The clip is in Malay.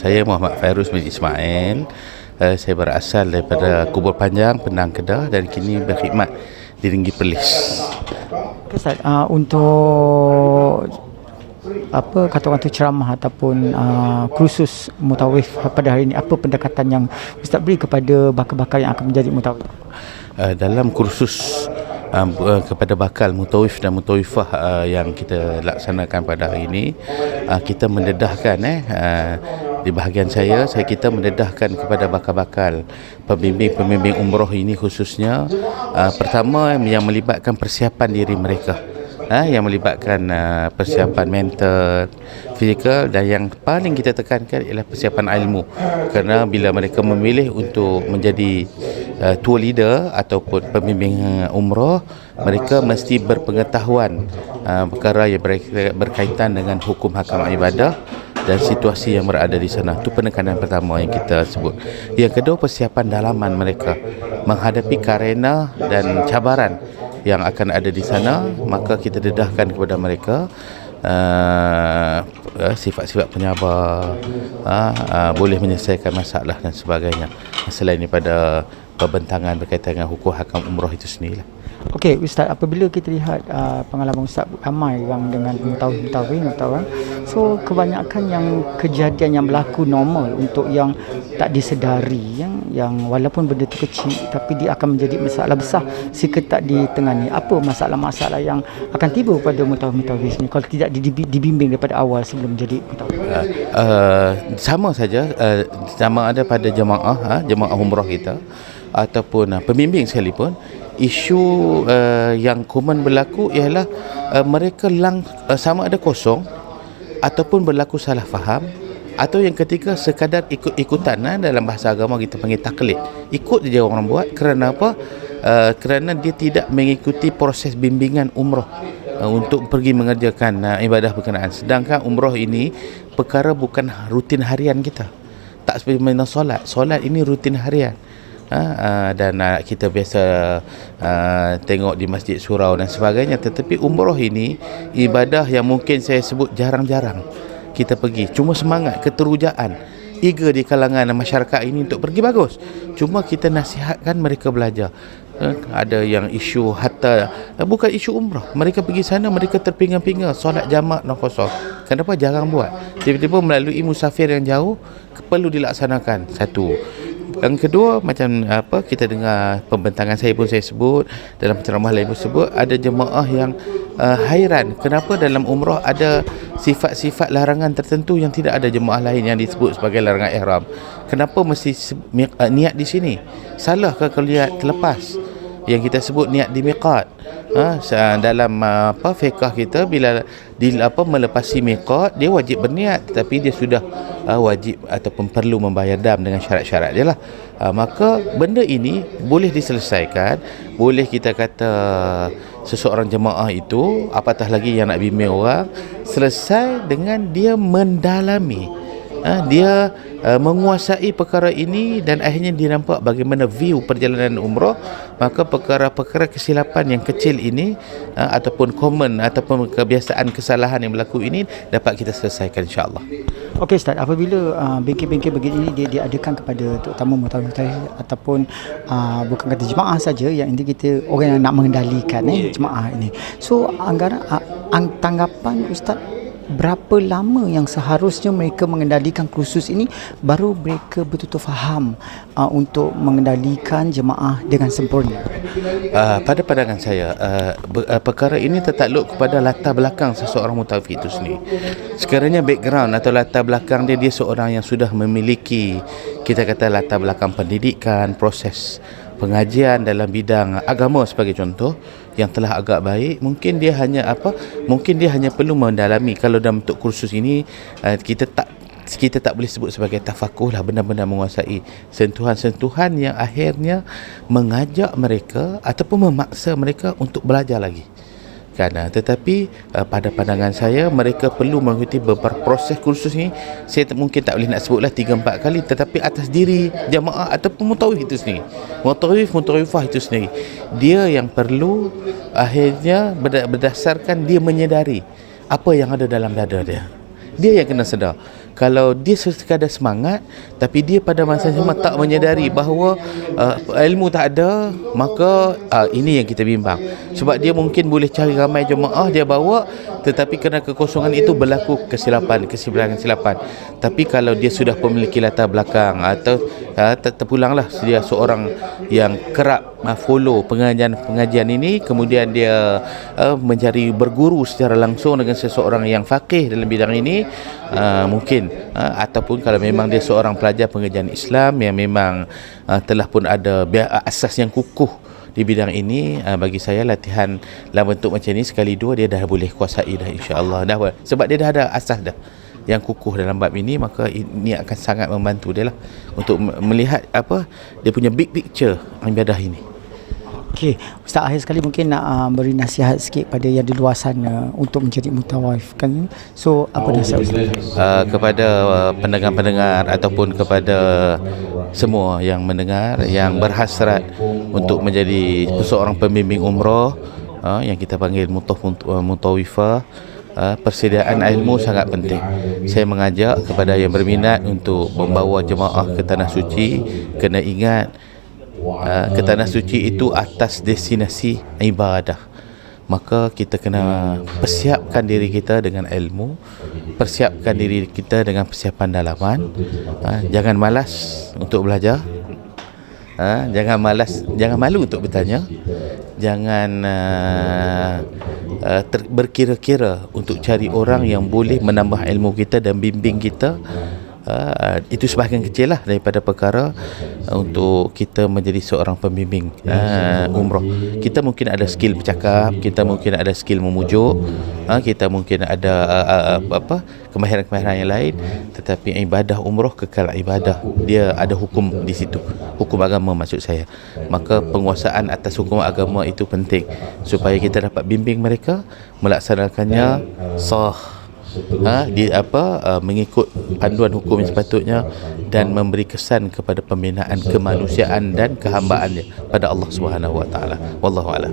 Saya Muhammad Fairuz bin Ismail. Saya berasal daripada Kubur Panjang, Penang, Kedah dan kini berkhidmat di Ringgi Perlis. Okay, Ustaz, untuk apa kata orang tu ceramah ataupun kursus mutawif pada hari ini, apa pendekatan yang Ustaz beri kepada bakal-bakal yang akan menjadi mutawif? Dalam kursus kepada bakal mutawif dan mutawifah yang kita laksanakan pada hari ini, kita mendedahkan di bahagian kita mendedahkan kepada bakal-bakal pembimbing umroh ini khususnya, pertama yang melibatkan persiapan diri mereka, yang melibatkan persiapan mental, fizikal, dan yang paling kita tekankan ialah persiapan ilmu. Kerana bila mereka memilih untuk menjadi tour leader ataupun pembimbing umrah, mereka mesti berpengetahuan perkara yang berkaitan dengan hukum hakam ibadah dan situasi yang berada di sana. Itu penekanan pertama yang kita sebut. Yang kedua, persiapan dalaman mereka menghadapi karena dan cabaran yang akan ada di sana. Maka kita dedahkan kepada mereka sifat-sifat penyabar, boleh menyelesaikan masalah dan sebagainya, selain daripada pembentangan berkaitan dengan hukum hakam umrah itu sendiri. Okey, Ustaz, apabila kita lihat pengalaman Ustaz ramai yang dengan mutawif, so kebanyakan yang kejadian yang berlaku normal untuk yang tak disedari, yang walaupun benda itu kecil tapi dia akan menjadi masalah besar jika tak ditangani. Apa masalah-masalah yang akan tiba pada mutawif ni kalau tidak dibimbing daripada awal sebelum menjadi mutawif? Sama saja, sama ada pada jemaah umrah kita ataupun pembimbing sekalipun. Isu yang common berlaku ialah mereka sama ada kosong ataupun berlaku salah faham, atau yang ketiga sekadar ikut-ikutan. Dalam bahasa agama kita panggil taklid, ikut je orang buat. Kerana apa? Kerana dia tidak mengikuti proses bimbingan umrah untuk pergi mengerjakan ibadah berkenaan. Sedangkan umrah ini perkara bukan rutin harian kita, tak seperti mana solat ini rutin harian. Dan kita biasa tengok di masjid surau dan sebagainya. Tetapi umrah ini ibadah yang mungkin saya sebut jarang-jarang kita pergi. Cuma semangat, keterujaan, eager di kalangan masyarakat ini untuk pergi, bagus. Cuma kita nasihatkan mereka belajar. Ada yang isu hatta bukan isu umrah, mereka pergi sana mereka terpinga-pinga solat jamak dan kosong. Kenapa? Jarang buat. Tiba-tiba melalui musafir yang jauh perlu dilaksanakan. Satu. Yang kedua, macam apa kita dengar pembentangan saya sebut, dalam ceramah lain pun sebut, ada jemaah yang hairan kenapa dalam umrah ada sifat-sifat larangan tertentu yang tidak ada jemaah lain yang disebut sebagai larangan ihram. Kenapa mesti niat di sini? Salahkah kalau niat terlepas yang kita sebut niat di miqat? Dalam fiqh kita, bila melepasi miqat, dia wajib berniat, tetapi dia sudah wajib ataupun perlu membayar dam dengan syarat-syarat dia lah. Maka benda ini boleh diselesaikan, boleh kita kata seseorang jemaah itu, apatah lagi yang nak bimbing orang, selesai dengan dia mendalami, dia menguasai perkara ini dan akhirnya dia nampak bagaimana view perjalanan umrah. Maka perkara-perkara kesilapan yang kecil ini ataupun common ataupun kebiasaan kesalahan yang berlaku ini dapat kita selesaikan, insya-Allah. Okey Ustaz, apabila bengkel-bengkel begini dia diadakan kepada terutama mutawif ataupun bukan kata jemaah saja, yang ini kita orang yang nak mengendalikan jemaah ini. So anggaran tanggapan Ustaz, berapa lama yang seharusnya mereka mengendalikan kursus ini baru mereka betul-betul faham untuk mengendalikan jemaah dengan sempurna? Pada pandangan saya, perkara ini tertakluk kepada latar belakang seseorang mutawif itu sendiri. Sekiranya background atau latar belakang dia seorang yang sudah memiliki, kita kata latar belakang pendidikan, proses pengajian dalam bidang agama sebagai contoh yang telah agak baik, mungkin dia hanya perlu mendalami. Kalau dalam bentuk kursus ini, kita tak boleh sebut sebagai tafakuh lah, benar-benar menguasai sentuhan-sentuhan yang akhirnya mengajak mereka ataupun memaksa mereka untuk belajar lagi. Tetapi pada pandangan saya, mereka perlu mengikuti beberapa proses kursus ini. Saya mungkin tak boleh nak sebutlah 3-4 kali, tetapi atas diri jemaah ataupun mutawif itu sendiri, mutawifah itu sendiri, dia yang perlu akhirnya berdasarkan dia menyedari apa yang ada dalam dada dia. Dia yang kena sedar. Kalau dia sekadar semangat tapi dia pada masa yang sama tak menyedari bahawa ilmu tak ada, maka ini yang kita bimbang. Sebab dia mungkin boleh cari ramai jemaah dia bawa, tetapi kerana kekosongan itu berlaku kesilapan. Tapi kalau dia sudah memiliki latar belakang atau terpulanglah dia seorang yang kerap follow pengajian ini, kemudian dia mencari berguru secara langsung dengan seseorang yang faqih dalam bidang ini, mungkin ataupun kalau memang dia seorang pelajar pengajian Islam yang memang telah pun ada asas yang kukuh di bidang ini, bagi saya latihan dalam bentuk macam ni sekali dua dia dah boleh kuasai dah, insya-Allah dah, sebab dia dah ada asas dah yang kukuh dalam bab ini. Maka ini akan sangat membantu dia lah untuk melihat apa dia punya big picture ibadah ini. Okey, Ustaz, akhir sekali mungkin nak beri nasihat sikit pada yang di luar sana untuk menjadi mutawaf kan. So apa nasihat Ustaz? Kepada pendengar-pendengar ataupun kepada semua yang mendengar yang berhasrat untuk menjadi seorang pembimbing umrah, yang kita panggil mutawifah, persediaan ilmu sangat penting. Saya mengajak kepada yang berminat untuk membawa jemaah ke Tanah Suci, kena ingat ke Tanah Suci itu atas destinasi ibadah. Maka kita kena persiapkan diri kita dengan ilmu, persiapkan diri kita dengan persiapan dalaman. Jangan malas untuk belajar, jangan malu untuk bertanya, jangan berkira-kira untuk cari orang yang boleh menambah ilmu kita dan bimbing kita. Itu sebahagian kecil lah daripada perkara untuk kita menjadi seorang pembimbing umrah. Kita mungkin ada skill bercakap, kita mungkin ada skill memujuk, kita mungkin ada kemahiran-kemahiran yang lain, tetapi ibadah umrah kekal ibadah. Dia ada hukum di situ, hukum agama maksud saya. Maka penguasaan atas hukum agama itu penting supaya kita dapat bimbing mereka melaksanakannya sah, mengikut panduan hukum yang sepatutnya dan memberi kesan kepada pembinaan kemanusiaan dan kehambaannya pada Allah Subhanahu Wa Taala. Wallahu a'lam.